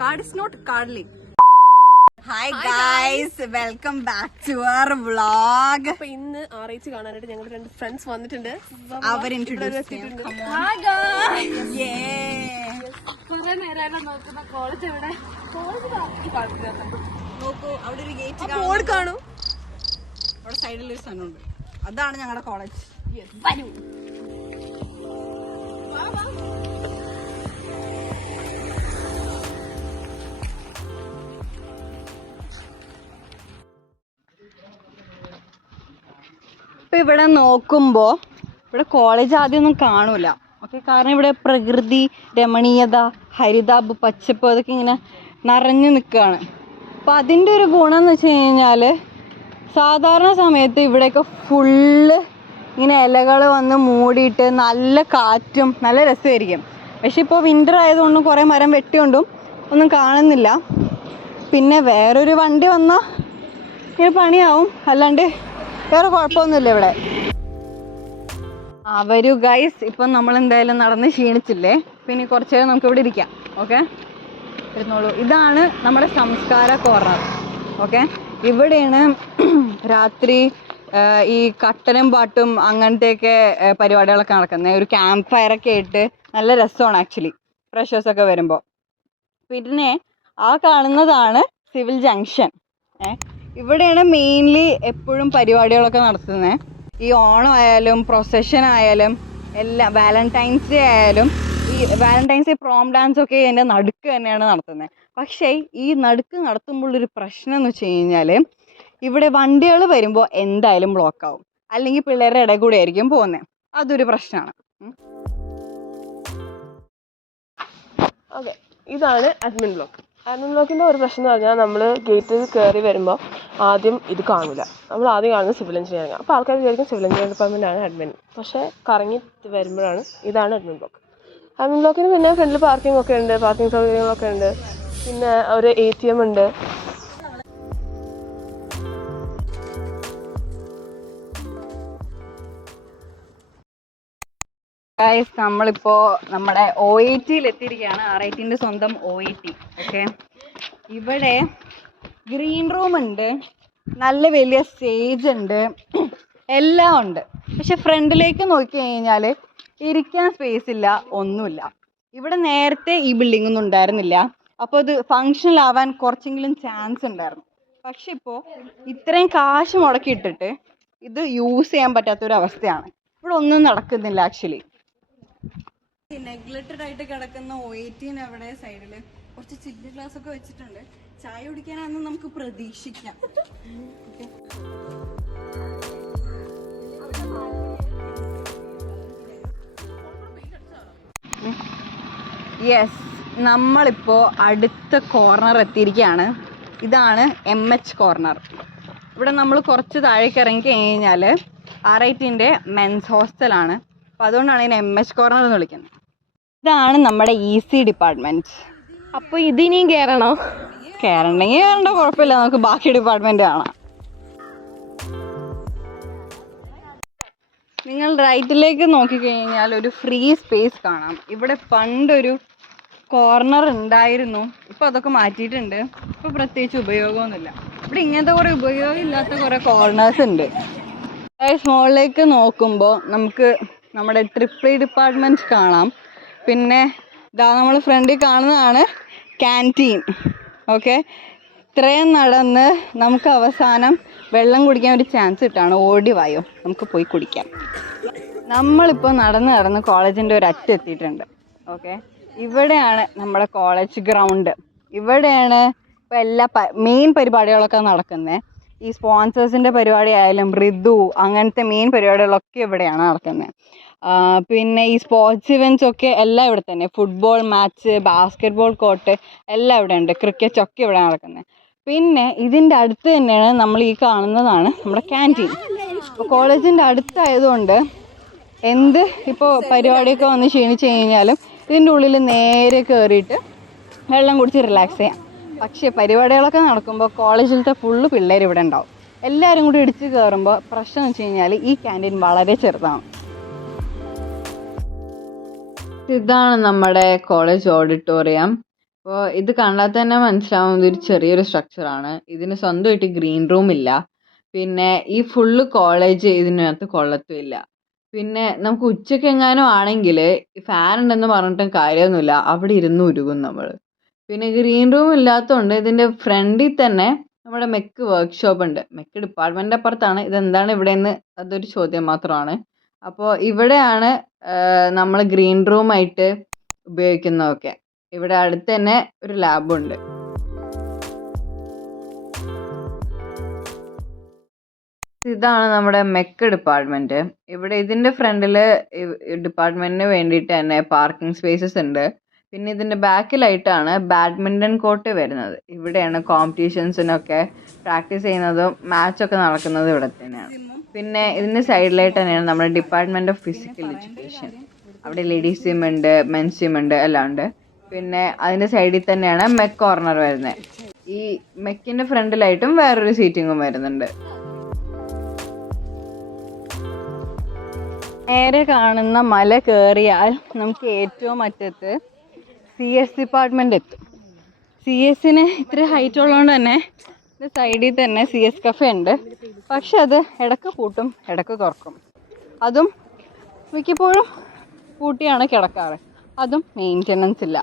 Card is not cardling. Hi guys, welcome back to our vlog. അപ്പൊ ഇന്ന് ആറാഴ്ച കാണാനായിട്ട് ഞങ്ങളുടെ രണ്ട് ഫ്രണ്ട്സ് വന്നിട്ടുണ്ട്. അവർ ഇൻട്രൊഡ്യൂസ് ചെയ്യും. Hi guys. കുറെ നേരം നോക്കുന്ന കോളേജ് എവിടെ? നോക്കൂ, അവിടെ ഒരു ഗേറ്റ് ബോർഡ് കാണും. അവിടെ സൈഡിൽ ഒരു സ്ഥലമുണ്ട്. അതാണ് ഞങ്ങളുടെ കോളേജ്. ഇപ്പൊ ഇവിടെ നോക്കുമ്പോ ഇവിടെ കോളേജ് ആദ്യമൊന്നും കാണൂല. ഓക്കെ, കാരണം ഇവിടെ പ്രകൃതി രമണീയത, ഹരിതാപ്, പച്ചപ്പ് അതൊക്കെ ഇങ്ങനെ നിറഞ്ഞു നിൽക്കുകയാണ്. അപ്പം അതിൻ്റെ ഒരു ഗുണം എന്ന് വെച്ച് കഴിഞ്ഞാൽ സാധാരണ സമയത്ത് ഇവിടെയൊക്കെ ഫുള്ള് ഇങ്ങനെ ഇലകൾ വന്ന് മൂടിയിട്ട് നല്ല കാറ്റും നല്ല രസമായിരിക്കും. പക്ഷെ ഇപ്പോൾ വിൻ്റർ ആയതുകൊണ്ടും കുറേ മരം വെട്ടിക്കൊണ്ടും ഒന്നും കാണുന്നില്ല. പിന്നെ വേറൊരു വണ്ടി വന്നാൽ ഇങ്ങനെ പണിയാവും, അല്ലാണ്ട് വേറെ കുഴപ്പമൊന്നുമില്ല ഇവിടെ. വരൂ ഗൈസ്, ഇപ്പം നമ്മൾ എന്തായാലും നടന്ന് ക്ഷീണിച്ചില്ലേ, പിന്നെ കുറച്ച് നേരം നമുക്ക് ഇവിടെ ഇരിക്കാം. ഓക്കെ, ഇരുന്നോളൂ. ഇതാണ് നമ്മുടെ സംസ്കാര കോർണർ. ഓക്കെ, ഇവിടെയാണ് രാത്രി ഈ കട്ടനും പാട്ടും അങ്ങനത്തെയൊക്കെ പരിപാടികളൊക്കെ നടക്കുന്നത്. ഒരു ക്യാമ്പ് ഫയറൊക്കെ ആയിട്ട് നല്ല രസമാണ് ആക്ച്വലി ഫ്രഷേഴ്സൊക്കെ വരുമ്പോൾ. പിന്നെ ആ കാണുന്നതാണ് സിവിൽ ജംഗ്ഷൻ. ഇവിടെയാണ് മെയിൻലി എപ്പോഴും പരിപാടികളൊക്കെ നടത്തുന്നത്. ഈ ഓണം ആയാലും പ്രൊസഷൻ ആയാലും എല്ലാം, വാലന്റൈൻസ് ഡേ ആയാലും ഈ വാലന്റൈൻസ് ഡേ പ്രോം ഡാൻസ് ഒക്കെ എൻ്റെ നടുക്ക് തന്നെയാണ് നടത്തുന്നത്. പക്ഷേ ഈ നടുക്ക് നടത്തുമ്പോഴൊരു പ്രശ്നം എന്ന് വെച്ച് കഴിഞ്ഞാൽ ഇവിടെ വണ്ടികൾ വരുമ്പോൾ എന്തായാലും ബ്ലോക്ക് ആവും, അല്ലെങ്കിൽ പിള്ളേരുടെ ഇടയിൽ കൂടെ ആയിരിക്കും പോകുന്നത്. അതൊരു പ്രശ്നമാണ്. ഓക്കെ, ഇതാണ് അഡ്മിൻ ബ്ലോക്ക്. അഡ്മിൻ ബ്ലോക്കിൻ്റെ ഒരു പ്രശ്നം എന്ന് പറഞ്ഞാൽ നമ്മൾ ഗേറ്റിൽ കയറി വരുമ്പോൾ ആദ്യം ഇത് കാണില്ല. നമ്മൾ ആദ്യം കാണുന്നത് സിവിൽ എഞ്ചിനീയറിംഗ്. അപ്പോൾ ആൾക്കാർ വിചാരിക്കും സിവിൽ എഞ്ചിനീയറിംഗ് ഡിപ്പാർട്ട്മെൻറ്റാണ് അഡ്മിൻ. പക്ഷേ കറങ്ങി വരുമ്പോഴാണ് ഇതാണ് അഡ്മിൻ ബ്ലോക്ക്. അഡ്മിൻ ബ്ലോക്കിന് പിന്നെ ഫ്രണ്ടിൽ പാർക്കിംഗ് ഒക്കെ ഉണ്ട്, പാർക്കിംഗ് സൗകര്യങ്ങളൊക്കെ ഉണ്ട്. പിന്നെ ഒരു ATM ഉണ്ട്. ഗൈസ്, നമ്മളിപ്പോൾ നമ്മുടെ OIT എത്തിയിരിക്കുകയാണ്. RITൻ്റെ സ്വന്തം OIT. ഓക്കെ, ഇവിടെ ഗ്രീൻ റൂം ഉണ്ട്, നല്ല വലിയ സ്റ്റേജ് ഉണ്ട്, എല്ലാം ഉണ്ട്. പക്ഷെ ഫ്രണ്ടിലേക്ക് നോക്കി കഴിഞ്ഞാൽ ഇരിക്കാൻ സ്പേസ് ഇല്ല, ഒന്നുമില്ല. ഇവിടെ നേരത്തെ ഈ ബിൽഡിംഗ് ഒന്നും ഉണ്ടായിരുന്നില്ല. അപ്പോൾ ഇത് ഫങ്ഷണൽ ആവാൻ കുറച്ചെങ്കിലും ചാൻസ് ഉണ്ടായിരുന്നു. പക്ഷെ ഇപ്പോൾ ഇത്രയും കാശ് മുടക്കിയിട്ടിട്ട് ഇത് യൂസ് ചെയ്യാൻ പറ്റാത്തൊരവസ്ഥയാണ്. ഇവിടെ ഒന്നും നടക്കുന്നില്ല ആക്ച്വലി. നെഗ്ലക്റ്റഡ് ആയിട്ട് കിടക്കുന്ന OIT അവിടെ സൈഡിൽ കുറച്ച് ചില്ല് ഗ്ലാസ് ഒക്കെ വെച്ചിട്ടുണ്ട്. ചായ കുടിക്കാനാണെന്ന് നമുക്ക് പ്രതീക്ഷിക്കാം. യെസ്, നമ്മളിപ്പോൾ അടുത്ത കോർണർ എത്തിയിരിക്കുകയാണ്. ഇതാണ് MH കോർണർ. ഇവിടെ നമ്മൾ കുറച്ച് താഴേക്ക് ഇറങ്ങി കഴിഞ്ഞാൽ RITൻ്റെ മെൻസ് ഹോസ്റ്റലാണ്. അപ്പോൾ അതുകൊണ്ടാണ് ഇതിനെ MH കോർണർ എന്ന് വിളിക്കുന്നത്. ഇതാണ് നമ്മുടെ EC ഡിപ്പാർട്ട്മെൻറ്റ്. അപ്പോൾ ഇതിനിയും കയറണോ? കയറണമെങ്കിൽ കയറേണ്ട, കുഴപ്പമില്ല, നമുക്ക് ബാക്കി ഡിപ്പാർട്ട്മെൻറ്റ് കാണാം. നിങ്ങൾ റൈറ്റിലേക്ക് നോക്കിക്കഴിഞ്ഞാൽ ഒരു ഫ്രീ സ്പേസ് കാണാം. ഇവിടെ പണ്ടൊരു കോർണർ ഉണ്ടായിരുന്നു, ഇപ്പോൾ അതൊക്കെ മാറ്റിയിട്ടുണ്ട്. ഇപ്പോൾ പ്രത്യേകിച്ച് ഉപയോഗമൊന്നുമില്ല. ഇവിടെ ഇങ്ങനത്തെ കുറേ ഉപയോഗമില്ലാത്ത കുറേ കോർണേഴ്സ് ഉണ്ട്. സ്മോളിലേക്ക് നോക്കുമ്പോൾ നമുക്ക് നമ്മുടെ ട്രിപ്പിൾ ഡിപ്പാർട്ട്മെൻറ്റ് കാണാം. പിന്നെ ഇതാ നമ്മൾ ഫ്രണ്ടിൽ കാണുന്നതാണ് ക്യാൻറ്റീൻ. ഓക്കെ, ഇത്രയും നടന്ന് നമുക്ക് അവസാനം വെള്ളം കുടിക്കാൻ ഒരു ചാൻസ് കിട്ടാണ്. ഓടി വായോ, നമുക്ക് പോയി കുടിക്കാം. നമ്മളിപ്പോൾ നടന്ന് കോളേജിൻ്റെ ഒരു അറ്റം എത്തിയിട്ടുണ്ട്. ഓക്കെ, ഇവിടെയാണ് നമ്മുടെ കോളേജ് ഗ്രൗണ്ട്. ഇവിടെയാണ് ഇപ്പോൾ എല്ലാ മെയിൻ പരിപാടികളൊക്കെ നടക്കുന്നത്. ഈ സ്പോൺസേഴ്സിൻ്റെ പരിപാടി ആയാലും ഋതു അങ്ങനത്തെ മെയിൻ പരിപാടികളൊക്കെ ഇവിടെയാണ് നടക്കുന്നത്. പിന്നെ ഈ സ്പോർട്സ് ഇവൻറ്റ്സ് ഒക്കെ എല്ലാം ഇവിടെ തന്നെ. ഫുട്ബോൾ മാച്ച്, ബാസ്കറ്റ് കോർട്ട് എല്ലാം ഇവിടെ ഉണ്ട്. ക്രിക്കറ്റ് ഒക്കെ ഇവിടെ നടക്കുന്നത്. പിന്നെ ഇതിൻ്റെ അടുത്ത് തന്നെയാണ് നമ്മൾ ഈ കാണുന്നതാണ് നമ്മുടെ ക്യാൻറ്റീൻ. അപ്പോൾ കോളേജിൻ്റെ അടുത്തായതുകൊണ്ട് എന്ത് ഇപ്പോൾ പരിപാടിയൊക്കെ വന്ന് ക്ഷീണിച്ച് കഴിഞ്ഞാലും ഇതിൻ്റെ ഉള്ളിൽ നേരെ കയറിയിട്ട് വെള്ളം കുടിച്ച് റിലാക്സ് ചെയ്യാം. പക്ഷേ പരിപാടികളൊക്കെ നടക്കുമ്പോൾ കോളേജിലത്തെ ഫുള്ള് പിള്ളേർ ഇവിടെ ഉണ്ടാവും. എല്ലാവരും കൂടി ഇടിച്ച് കയറുമ്പോൾ പ്രശ്നം എന്ന് വെച്ച് കഴിഞ്ഞാൽ ഈ ക്യാൻറ്റീൻ വളരെ ചെറുതാണ്. ഇതാണ് നമ്മുടെ കോളേജ് ഓഡിറ്റോറിയം. അപ്പോൾ ഇത് കണ്ടാൽ തന്നെ മനസ്സിലാവും ഇതൊരു ചെറിയൊരു സ്ട്രക്ചറാണ്. ഇതിന് സ്വന്തമായിട്ട് ഗ്രീൻ റൂം ഇല്ല. പിന്നെ ഈ ഫുള്ള് കോളേജ് ഇതിനകത്ത് കൊള്ളത്തുമില്ല. പിന്നെ നമുക്ക് ഉച്ചയ്ക്കെങ്ങാനും ആണെങ്കിൽ ഫാൻ ഉണ്ടെന്ന് പറഞ്ഞിട്ടും കാര്യമൊന്നുമില്ല, അവിടെ ഇരുന്ന് ഉരുകും നമ്മൾ. പിന്നെ ഗ്രീൻ റൂം ഇല്ലാത്തതുകൊണ്ട് ഇതിൻ്റെ ഫ്രണ്ടിൽ തന്നെ നമ്മുടെ മെക്ക് വർക്ക്ഷോപ്പ് ഉണ്ട്. മെക്ക് ഡിപ്പാർട്ട്മെൻറ്റിൻ്റെ അപ്പുറത്താണ്. ഇതെന്താണ് ഇവിടെയെന്ന് അതൊരു ചോദ്യം മാത്രമാണ്. അപ്പോൾ ഇവിടെയാണ് നമ്മൾ ഗ്രീൻ റൂമായിട്ട് ഉപയോഗിക്കുന്നതൊക്കെ. ഇവിടെ അടുത്ത് തന്നെ ഒരു ലാബുണ്ട്. ഇതാണ് നമ്മുടെ മെക്ക് ഡിപ്പാർട്ട്മെൻറ്റ്. ഇവിടെ ഇതിൻ്റെ ഫ്രണ്ടിൽ ഡിപ്പാർട്ട്മെൻറ്റിന് വേണ്ടിയിട്ട് തന്നെ പാർക്കിംഗ് സ്പേസസ് ഉണ്ട്. പിന്നെ ഇതിൻ്റെ ബാക്കിലായിട്ടാണ് ബാഡ്മിൻ്റൺ കോർട്ട് വരുന്നത്. ഇവിടെയാണ് കോമ്പറ്റീഷൻസിനൊക്കെ പ്രാക്ടീസ് ചെയ്യുന്നതും മാച്ചൊക്കെ നടക്കുന്നതും ഇവിടെ തന്നെയാണ്. പിന്നെ ഇതിൻ്റെ സൈഡിലായിട്ട് തന്നെയാണ് നമ്മുടെ ഡിപ്പാർട്ട്മെൻറ്റ് ഓഫ് ഫിസിക്കൽ എഡ്യൂക്കേഷൻ. അവിടെ ലേഡീസ് ജിം ഉണ്ട്, മെൻസ് ജിം ഉണ്ട്, എല്ലാം ഉണ്ട്. പിന്നെ അതിൻ്റെ സൈഡിൽ തന്നെയാണ് മെക്ക് കോർണർ വരുന്നത്. ഈ മെക്കിൻ്റെ ഫ്രണ്ടിലായിട്ടും വേറൊരു സീറ്റിങ്ങും വരുന്നുണ്ട്. നേരെ കാണുന്ന മല കയറിയാൽ നമുക്ക് ഏറ്റവും അറ്റത്ത് CS ഡിപ്പാർട്ട്മെൻ്റ് എത്തും. CS-ന് ഇത്ര ഹൈറ്റ് ഉള്ളതുകൊണ്ട് തന്നെ സൈഡിൽ തന്നെ CS കഫേ ഉണ്ട്. പക്ഷെ അത് ഇടയ്ക്ക് പൂട്ടും, ഇടയ്ക്ക് തുറക്കും. അതും മിക്കപ്പോഴും പൂട്ടിയാണ് കിടക്കാറ്. അതും മെയിൻ്റനൻസ് ഇല്ല.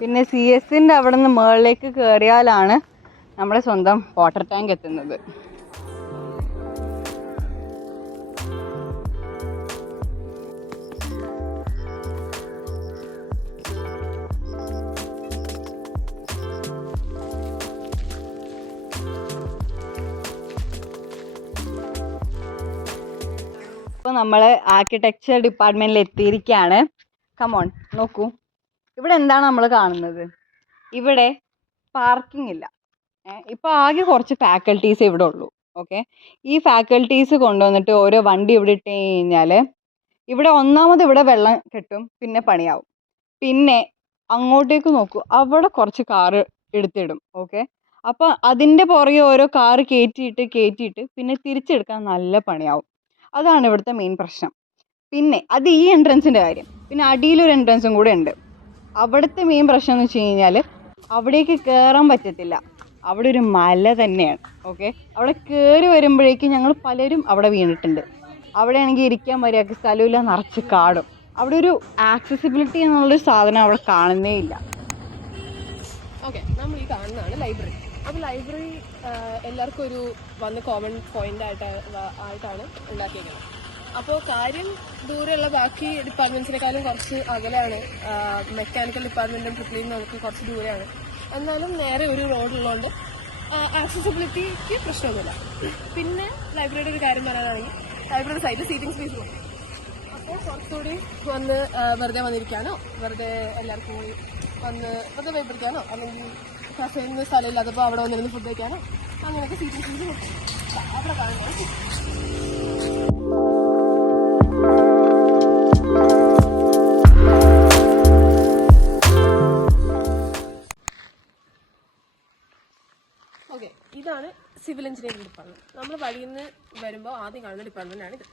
പിന്നെ CS-ൻ്റെ അവിടെ നിന്ന് മുകളിലേക്ക് കയറിയാലാണ് നമ്മുടെ സ്വന്തം വാട്ടർ ടാങ്ക് എത്തുന്നത്. ഇപ്പോൾ നമ്മൾ ആർക്കിടെക്ചർ ഡിപ്പാർട്ട്മെൻറ്റിൽ എത്തിയിരിക്കുകയാണ്. കമോൺ നോക്കൂ, ഇവിടെ എന്താണ് നമ്മൾ കാണുന്നത്? ഇവിടെ പാർക്കിംഗ് ഇല്ല. ഇപ്പോൾ ആകെ കുറച്ച് ഫാക്കൽറ്റീസ് ഇവിടെ ഉള്ളൂ. ഓക്കെ, ഈ ഫാക്കൽറ്റീസ് കൊണ്ടുവന്നിട്ട് ഓരോ വണ്ടി ഇവിടെ ഇട്ട് കഴിഞ്ഞാൽ ഇവിടെ ഒന്നാമത് ഇവിടെ വെള്ളം കെട്ടും, പിന്നെ പണിയാവും. പിന്നെ അങ്ങോട്ടേക്ക് നോക്കൂ, അവിടെ കുറച്ച് കാറ് എടുത്തിടും. ഓക്കെ, അപ്പോൾ അതിൻ്റെ പുറകെ ഓരോ കാറ് കയറ്റിയിട്ട് പിന്നെ തിരിച്ചെടുക്കാൻ നല്ല പണിയാവും. അതാണ് ഇവിടുത്തെ മെയിൻ പ്രശ്നം. പിന്നെ അത് ഈ എൻട്രൻസിൻ്റെ കാര്യം. പിന്നെ അടിയിലൊരു എൻട്രൻസും കൂടെ ഉണ്ട്. അവിടുത്തെ മെയിൻ പ്രശ്നം എന്ന് വെച്ച് കഴിഞ്ഞാൽ അവിടേക്ക് കയറാൻ പറ്റത്തില്ല. അവിടെ ഒരു മല തന്നെയാണ്. ഓക്കെ, അവിടെ കയറി വരുമ്പോഴേക്കും ഞങ്ങൾ പലരും അവിടെ വീണിട്ടുണ്ട്. അവിടെയാണെങ്കിൽ ഇരിക്കാൻ മര്യാദക്ക് സ്ഥലമില്ല, നിറച്ച് കാടും. അവിടെ ഒരു ആക്സസിബിലിറ്റി എന്നുള്ളൊരു സാധനം അവിടെ കാണുന്നേ ഇല്ല. ഓക്കെ, നമ്മൾ ഈ കാണുന്നതാണ് ലൈബ്രറി. അപ്പോൾ ലൈബ്രറി എല്ലാവർക്കും ഒരു വന്ന് കോമൺ പോയിന്റ് ആയിട്ടാണ് ഉണ്ടാക്കിയിരിക്കുന്നത്. അപ്പോൾ കാര്യം ദൂരെയുള്ള ബാക്കി ഡിപ്പാർട്ട്മെൻറ്റ്സിനേക്കാളും കുറച്ച് അകലെയാണ്. മെക്കാനിക്കൽ ഡിപ്പാർട്ട്മെൻറ്റും ട്രിപ്പിളിൽ നിന്ന് നമുക്ക് കുറച്ച് ദൂരെയാണ്. എന്നാലും നേരെ ഒരു റോഡുള്ളതുകൊണ്ട് ആക്സസിബിലിറ്റിക്ക് പ്രശ്നമൊന്നുമില്ല. പിന്നെ ലൈബ്രറിയുടെ ഒരു കാര്യം പറയാനാണെങ്കിൽ ലൈബ്രറി സൈഡിൽ സീറ്റിംഗ് സ്പേസ് പോകും. അപ്പോൾ കുറച്ചുകൂടി വന്ന് വെറുതെ വന്നിരിക്കാനോ, വെറുതെ എല്ലാവർക്കും കൂടി വന്ന് വെറുതെ വൈപ്പിടിക്കാനോ, അല്ലെങ്കിൽ കഫേന്ന് സ്ഥലമില്ലാത്തപ്പോൾ അവിടെ വന്നിരുന്ന് ഫുഡ് കഴിക്കാനോ, അങ്ങനെയൊക്കെ സീറ്റിംഗ് സ്പേസ് കൊടുക്കും. അവിടെ കാണുന്നത് ഓക്കെ, ഇതാണ് സിവിൽ എഞ്ചിനീയറിംഗ് ഡിപ്പാർട്ട്മെന്റ്. നമ്മൾ വഴിയിൽ നിന്ന് വരുമ്പോൾ ആദ്യം കാണുന്ന ഡിപ്പാർട്ട്മെന്റാണ് ഇത്.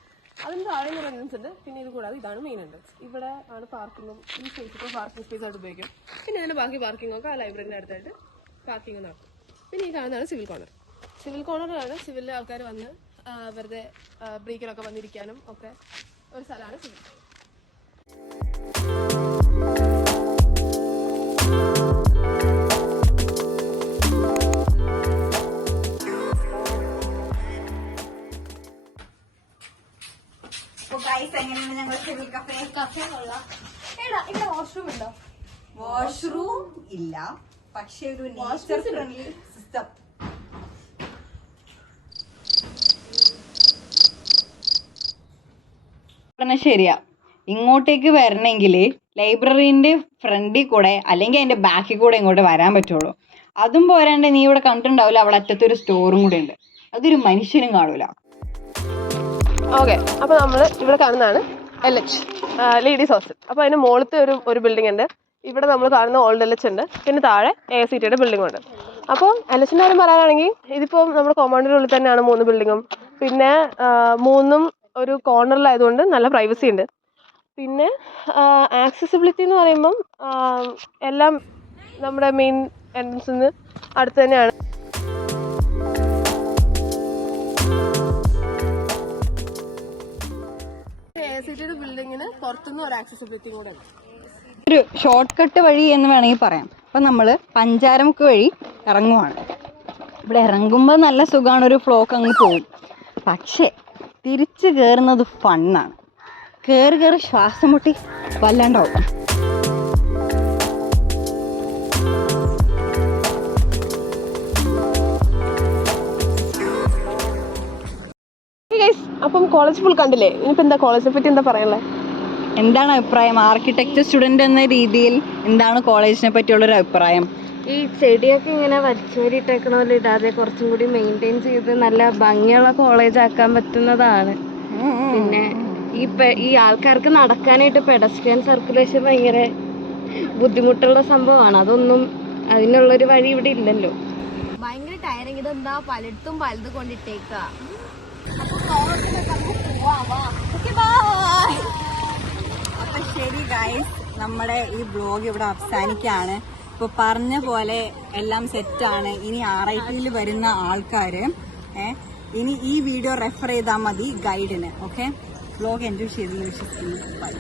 അതിന് താഴെ ഒരു എൻട്രൻസ് ഉണ്ട്. പിന്നെ ഇത് കൂടാതെ ഇതാണ് മെയിൻ എൻട്രൻസ്. ഇവിടെ ആണ് പാർക്കിങ്ങും ഈ സ്പേസ് ഇപ്പോൾ പാർക്കിംഗ് സ്പേസ് ആയിട്ട് ഉപയോഗിക്കും. പിന്നെ ഇതിൻ്റെ ബാക്കി പാർക്കിങ്ങൊക്കെ ആ ലൈബ്രറിൻ്റെ അടുത്തായിട്ട് പാർക്കിംഗ് നടക്കും. പിന്നെ ഈ കാണുന്നതാണ് സിവിൽ കോർണർ. സിവിൽ കോർണറാണ് സിവിലിലെ ആൾക്കാർ വന്ന് വെറുതെ ബ്രേക്കിനൊക്കെ വന്നിരിക്കാനും ഒക്കെ ഒരു സ്ഥലമാണ് സിവിൽ. വാഷ്റൂം ഇല്ല, പക്ഷെ ഒരു നേച്ചർ ഫ്രണ്ട്ലി സിസ്റ്റം. ശരിയാ, ഇങ്ങോട്ടേക്ക് വരണമെങ്കിൽ ലൈബ്രറീൻ്റെ ഫ്രണ്ടിൽ കൂടെ അല്ലെങ്കിൽ അതിൻ്റെ ബാക്കിൽ കൂടെ ഇങ്ങോട്ട് വരാൻ പറ്റുള്ളൂ. അതും പോരാണ്ട് നീ ഇവിടെ കണ്ടിട്ടുണ്ടാവില്ല, അവിടെ അറ്റത്തൊരു സ്റ്റോറും കൂടെ ഉണ്ട്. അതൊരു മനുഷ്യനും കാണൂല. ഓക്കെ, അപ്പോൾ നമ്മൾ ഇവിടെ കാണുന്നതാണ് LH ലേഡീസ് ഹോസ്റ്റൽ. അപ്പോൾ അതിന് മുകളിലത്തെ ഒരു ബിൽഡിംഗ് ഉണ്ട്. ഇവിടെ നമ്മൾ കാണുന്ന ഓൾഡ് LH ഉണ്ട്. പിന്നെ താഴെ AICTയുടെ ബിൽഡിംഗ് ഉണ്ട്. അപ്പോൾ LHൻ്റെ കാര്യം പറയാനാണെങ്കിൽ ഇതിപ്പോൾ നമ്മുടെ കോമ്പൗണ്ടിൻ്റെ ഉള്ളിൽ തന്നെയാണ് 3 ബിൽഡിങ്ങും. പിന്നെ 3ഉം ഒരു കോർണറിലായതുകൊണ്ട് നല്ല പ്രൈവസി ഉണ്ട്. പിന്നെ ആക്സസിബിലിറ്റി എന്ന് പറയുമ്പം എല്ലാം നമ്മുടെ മെയിൻ എൻട്രൻസിൽ നിന്ന് അടുത്ത് തന്നെയാണ്. ബിൽഡിങ്ങിന് പുറത്തുനിന്ന് ഒരു ആക്സസിബിലിറ്റി കൂടെ ഉണ്ട്. ഒരു ഷോർട്ട് കട്ട് വഴി എന്ന് വേണമെങ്കിൽ പറയാം. അപ്പം നമ്മൾ പഞ്ചാരമുക്ക് വഴി ഇറങ്ങുവാണ്. ഇവിടെ ഇറങ്ങുമ്പോൾ നല്ല സുഖമാണ്, ഒരു ഫ്ലോക്ക് അങ്ങ് പോകും. പക്ഷേ തിരിച്ച് കയറുന്നത് ഫണ്ണാണ്. കയറി ശ്വാസം മുട്ടി വല്ലാണ്ടാവും. അപ്പം കോളേജ് ഫുൾ കണ്ടില്ലേ? ഇനിയിപ്പോൾ എന്താ കോളേജിനെ പറ്റി എന്താ പറയാനുള്ളത്? എന്താണ് അഭിപ്രായം? ആർക്കിടെക്ചർ സ്റ്റുഡൻ്റ് എന്ന രീതിയിൽ എന്താണ് കോളേജിനെ പറ്റിയുള്ളൊരു അഭിപ്രായം? ഈ ചെടിയൊക്കെ ഇങ്ങനെ വലിച്ചോരിട്ടേക്കണ പോലെ ഇടാതെ കുറച്ചും കൂടി മെയിൻറ്റെയിൻ ചെയ്ത് നല്ല ഭംഗിയുള്ള കോളേജ് ആക്കാൻ പറ്റുന്നതാണ്. പിന്നെ ഈ ആൾക്കാർക്ക് നടക്കാനായിട്ട് പെഡസ്ട്രിയൻ സർക്കുലേഷൻ ഭയങ്കര ബുദ്ധിമുട്ടുള്ള സംഭവമാണ്. അതൊന്നും അതിനുള്ളൊരു വഴി ഇവിടെ ഇല്ലല്ലോ. ഭയങ്കര ടയറിങ്. ഇതെന്താ പലയിടത്തും പലത് കൊണ്ടിട്ടേക്ക. അപ്പം ശരി ഗൈസ്, നമ്മുടെ ഈ വ്ലോഗ് ഇവിടെ അവസാനിക്കുകയാണ്. ഇപ്പോൾ പറഞ്ഞ പോലെ എല്ലാം സെറ്റാണ്. ഇനി RIT വരുന്ന ആൾക്കാർ ഇനി ഈ വീഡിയോ റെഫർ ചെയ്താൽ മതി ഗൈഡിന്. ഓക്കെ, വ്ലോഗ് എൻജോയ് ചെയ്തെന്ന് വിശ്വസിക്കുന്നു. ബൈ.